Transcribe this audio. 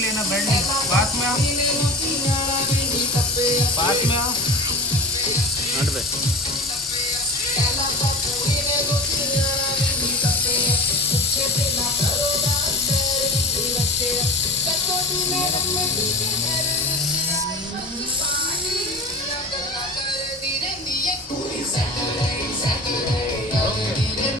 लेना, बेल्ट नहीं, पास में आओ, पास में आओ। हट बे।